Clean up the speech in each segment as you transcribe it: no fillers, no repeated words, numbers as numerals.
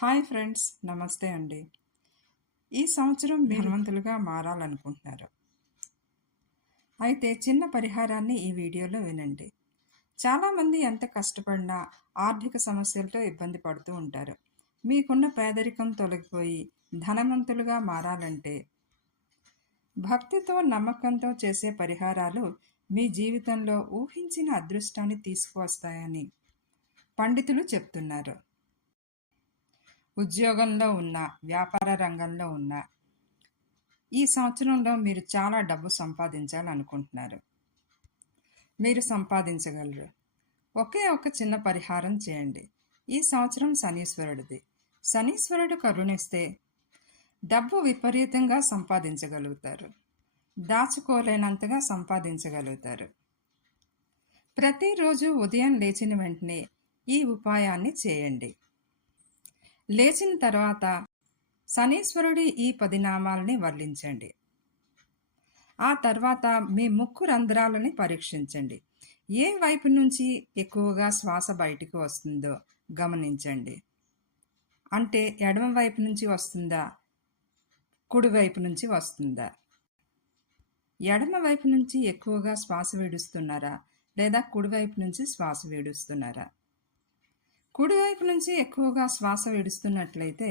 Hi friends, నమస్తే అండి. ఈ సంవత్సరం మీరు ధనవంతులుగా మారాలనుకుంటున్నారు. అయితే చిన్న పరిహారాన్ని ఈ వీడియోలో వినండి. చాలామంది ఎంత కష్టపడినా ఆర్థిక సమస్యలతో ఇబ్బంది పడుతూ ఉంటారు. మీకున్న పేదరికం తొలగిపోయి ధనవంతులుగా మారాలంటే భక్తితో, నమ్మకంతో చేసే పరిహారాలు మీ జీవితంలో ఊహించిన అదృష్టాన్ని తీసుకువస్తాయని పండితులు చెప్తున్నారు. ఉద్యోగంలో ఉన్న, వ్యాపార రంగంలో ఉన్న ఈ సంవత్సరంలో మీరు చాలా డబ్బు సంపాదించాలనుకుంటున్నారు. మీరు సంపాదించగలరు. ఒకే ఒక చిన్న పరిహారం చేయండి. ఈ సంవత్సరం శనీశ్వరుడిది. శనీశ్వరుడు కరుణిస్తే డబ్బు విపరీతంగా సంపాదించగలుగుతారు. దాచుకోలేనంతగా సంపాదించగలుగుతారు. ప్రతిరోజు ఉదయం లేచిన వెంటనే ఈ ఉపాయాన్ని చేయండి. లేచిన తర్వాత శనీశ్వరుడి ఈ 10 నామాలని వర్ణించండి. ఆ తర్వాత మీ ముక్కు రంధ్రాలని పరీక్షించండి. ఏ వైపు నుంచి ఎక్కువగా శ్వాస బయటికి వస్తుందో గమనించండి. అంటే ఎడమ వైపు నుంచి వస్తుందా, కుడివైపు నుంచి వస్తుందా? ఎడమ వైపు నుంచి ఎక్కువగా శ్వాస విడుస్తున్నారా, లేదా కుడివైపు నుంచి శ్వాస విడుస్తున్నారా? కుడివైపు నుంచి ఎక్కువగా శ్వాస విడుస్తున్నట్లయితే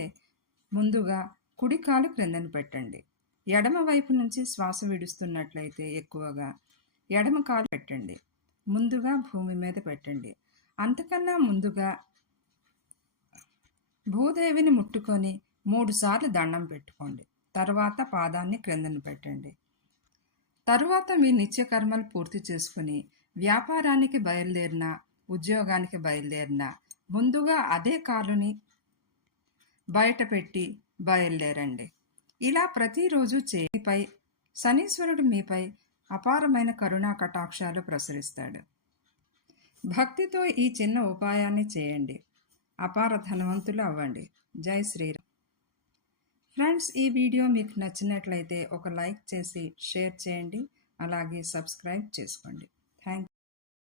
ముందుగా కుడి కాలు క్రిందన పెట్టండి. ఎడమ వైపు నుంచి శ్వాస విడుస్తున్నట్లయితే ఎక్కువగా ఎడమ కాలు పెట్టండి. ముందుగా భూమి మీద పెట్టండి. అంతకన్నా ముందుగా భూదేవిని ముట్టుకొని 3 సార్లు దండం పెట్టుకోండి. తర్వాత పాదాన్ని క్రిందన పెట్టండి. తరువాత మీ నిత్యకర్మలు పూర్తి చేసుకుని వ్యాపారానికి బయలుదేరిన, ఉద్యోగానికి బయలుదేరిన ముందుగా అదే కాలుని బయట పెట్టి బయలుదేరండి. ఇలా ప్రతిరోజు చేయిపై శనీశ్వరుడు మీపై అపారమైన కరుణా కటాక్షాలు ప్రసరిస్తాడు. భక్తితో ఈ చిన్న ఉపాయాన్ని చేయండి. అపార ధనవంతులు అవ్వండి. జై శ్రీరామ్. ఫ్రెండ్స్, ఈ వీడియో మీకు నచ్చినట్లయితే ఒక లైక్ చేసి షేర్ చేయండి. అలాగే సబ్స్క్రైబ్ చేసుకోండి. Thank you.